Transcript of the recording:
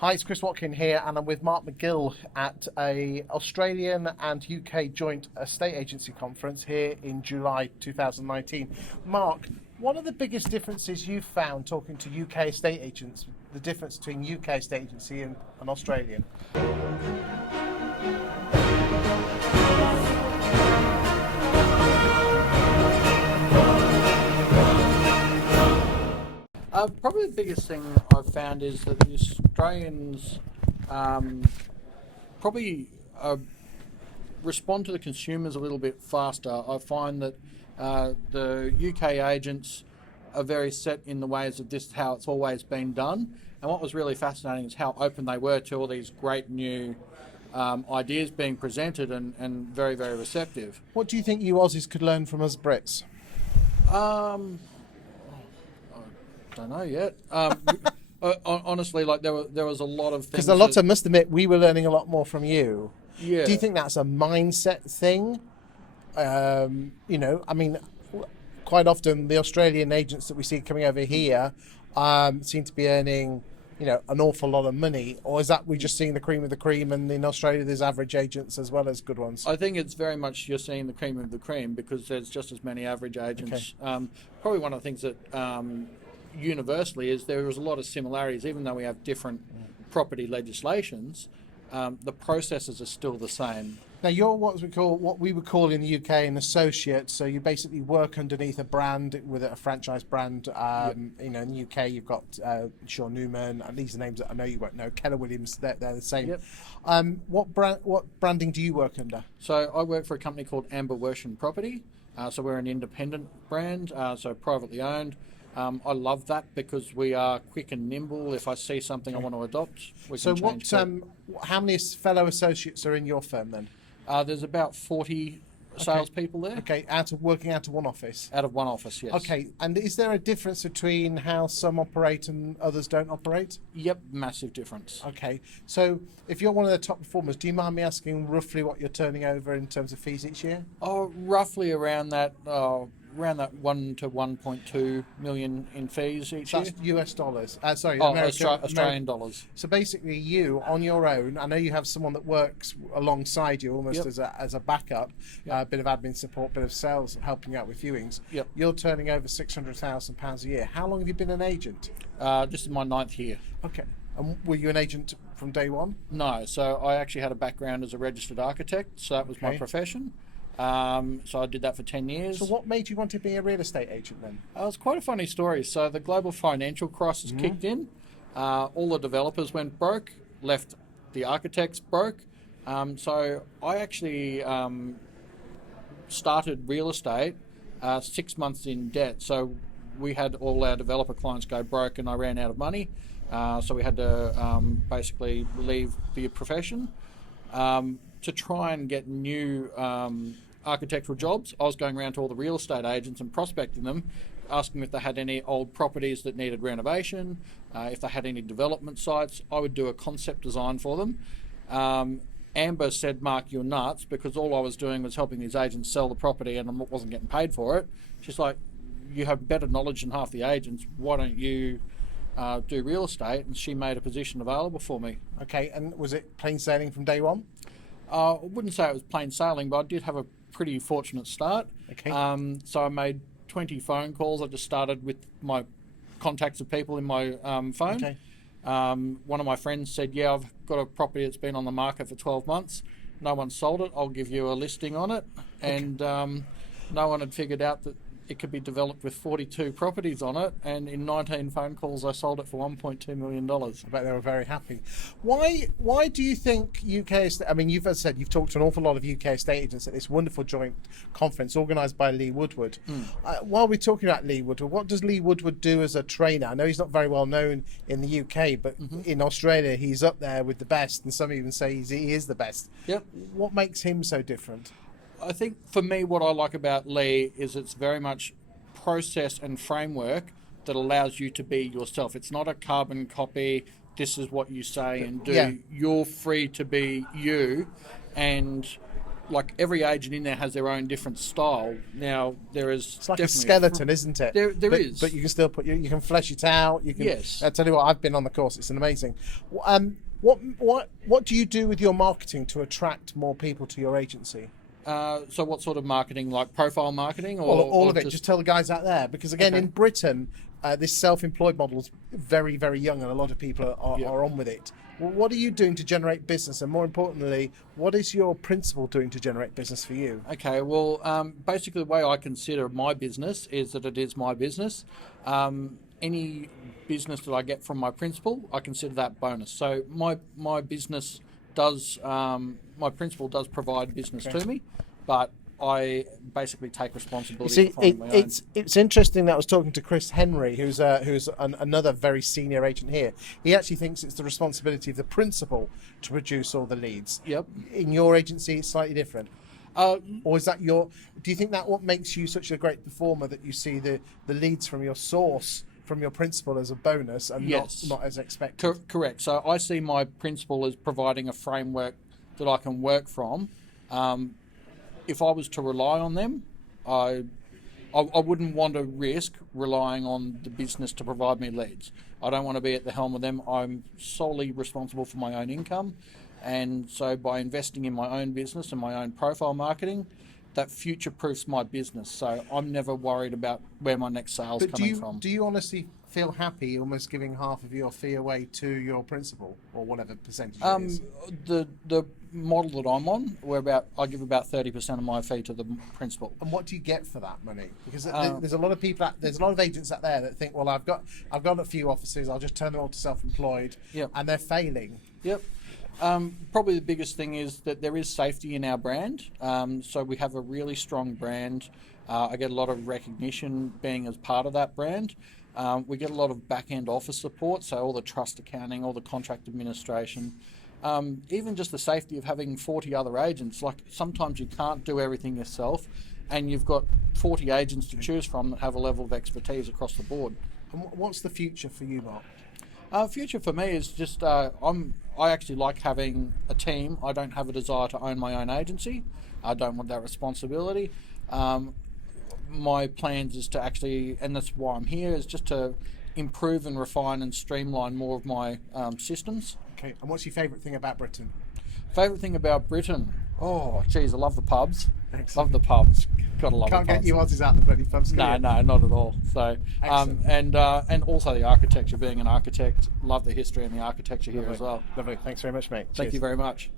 Hi, it's Chris Watkin here, and I'm with Mark McGill at a Australian and UK joint estate agency conference here in July 2019. Mark, what are the biggest differences you've found talking to UK estate agents, the difference between UK estate agency and an Australian? Probably the biggest thing I've found is that the Australians probably respond to the consumers a little bit faster. I find that the UK agents are very set in the ways of this how it's always been done. And what was really fascinating is how open they were to all these great new ideas being presented and very, very receptive. What do you think you Aussies could learn from us Brits? I don't know yet. Honestly, like there was a lot of things. Because a lot, I must admit, we were learning a lot more from you. Yeah. Do you think that's a mindset thing? Quite often the Australian agents that we see coming over here seem to be earning, an awful lot of money. Or is that we just seeing the cream of the cream, and in Australia there's average agents as well as good ones? I think it's very much you're seeing the cream of the cream because there's just as many average agents. Okay. Probably one of the things that universally is there is a lot of similarities, even though we have different property legislations. The processes are still the same. Now you're what we would call in the UK an associate. So you basically work underneath a brand with a franchise brand. Yep. In the UK you've got Sean Newman, and these are names that I know you won't know. Keller Williams, they're the same. Yep. What branding do you work under? So I work for a company called Amber Werchon Property. So we're an independent brand, so privately owned. I love that because we are quick and nimble. If I see something I want to adopt, we can change that. How many fellow associates are in your firm then? There's about 40 salespeople there. Okay, working out of one office? Out of one office, yes. Okay, and is there a difference between how some operate and others don't operate? Yep, massive difference. Okay, so if you're one of the top performers, do you mind me asking roughly what you're turning over in terms of fees each year? Oh, roughly around that 1 to 1.2 million in fees each year. That's US dollars. Australian dollars. So basically, you on your own. I know you have someone that works alongside you, almost Yep. as a backup, Yep. a bit of admin support, bit of sales, helping out with viewings. Yep. You're turning over £600,000 a year. How long have you been an agent? This is my 9th year. Okay. And were you an agent from day one? No, so I actually had a background as a registered architect, so that was my profession. So I did that for 10 years. So what made you want to be a real estate agent then? It was quite a funny story. So the global financial crisis kicked in. All the developers went broke, left the architects broke. So I actually started real estate 6 months in debt. So we had all our developer clients go broke and I ran out of money. So we had to basically leave the profession. To try and get new architectural jobs, I was going around to all the real estate agents and prospecting them, asking if they had any old properties that needed renovation, if they had any development sites. I would do a concept design for them. Amber said, "Mark, you're nuts," because all I was doing was helping these agents sell the property and I wasn't getting paid for it. She's like, "You have better knowledge than half the agents. Why don't you do real estate?" And she made a position available for me. Okay, and was it plain sailing from day one? I wouldn't say it was plain sailing, but I did have a pretty fortunate start. Okay. So I made 20 phone calls. I just started with my contacts of people in my phone. Okay. One of my friends said, "Yeah, I've got a property that's been on the market for 12 months. No one sold it. I'll give you a listing on it." And no one had figured out that it could be developed with 42 properties on it, and in 19 phone calls I sold it for $1.2 million. I bet they were very happy. Why do you think UK, you've as I said, you've talked to an awful lot of UK estate agents at this wonderful joint conference organised by Lee Woodward. While we're talking about Lee Woodward, what does Lee Woodward do as a trainer? I know he's not very well known in the UK, but in Australia he's up there with the best, and some even say he is the best. Yep. What makes him so different? I think for me what I like about Lee is it's very much process and framework that allows you to be yourself. It's not a carbon copy, this is what you say and do. Yeah. You're free to be you, and like every agent in there has their own different style. Now there is It's like a definitely skeleton, isn't it? There but, is. but you can still you can flesh it out. You can. Yes. I tell you what, I've been on the course. It's an amazing. What do you do with your marketing to attract more people to your agency? So what sort of marketing, like profile marketing, or All of it? Just tell the guys out there, because again, Okay. in Britain, this self-employed model is very, very young, and a lot of people are on with it. Well, what are you doing to generate business, and more importantly, what is your principal doing to generate business for you? Okay, well, basically the way I consider my business is that it is my business. Any business that I get from my principal, I consider that bonus. So my business does, my principal does provide business to me, but I basically take responsibility for finding my own. It's interesting that I was talking to Chris Henry, who's another very senior agent here. He actually thinks it's the responsibility of the principal to produce all the leads. Yep. In your agency, it's slightly different. Or is that do you think that what makes you such a great performer, that you see the leads from your source, from your principal, as a bonus and not as expected? Correct. So I see my principal as providing a framework that I can work from. If I was to rely on them, I wouldn't want to risk relying on the business to provide me leads. I don't want to be at the helm of them. I'm solely responsible for my own income. And so by investing in my own business and my own profile marketing, that future-proofs my business. So I'm never worried about where my next sale's coming from. Do you honestly feel happy almost giving half of your fee away to your principal, or whatever percentage it is? The model that I'm on, I give about 30% of my fee to the principal. And what do you get for that money? Because there's a lot of people, there's a lot of agents out there that think, well, I've got a few offices, I'll just turn them all to self-employed, and they're failing. Yep. Probably the biggest thing is that there is safety in our brand. So we have a really strong brand. I get a lot of recognition being as part of that brand. We get a lot of back-end office support, so all the trust accounting, all the contract administration, even just the safety of having 40 other agents. Like, sometimes you can't do everything yourself, and you've got 40 agents to choose from that have a level of expertise across the board. And what's the future for you, Mark? Future for me is just I actually like having a team. I don't have a desire to own my own agency. I don't want that responsibility. My plans is to actually, and that's why I'm here, is just to improve and refine and streamline more of my systems. Okay, and what's your favourite thing about Britain? Favourite thing about Britain? Oh, geez, I love the pubs. Excellent. Love the pubs. Gotta love Can't the pubs. get you Aussies out the bloody pubs, can you? No, not at all. So, and also the architecture. Being an architect, love the history and the architecture here as well. Lovely. Thanks very much, mate. Thank Cheers. you very much.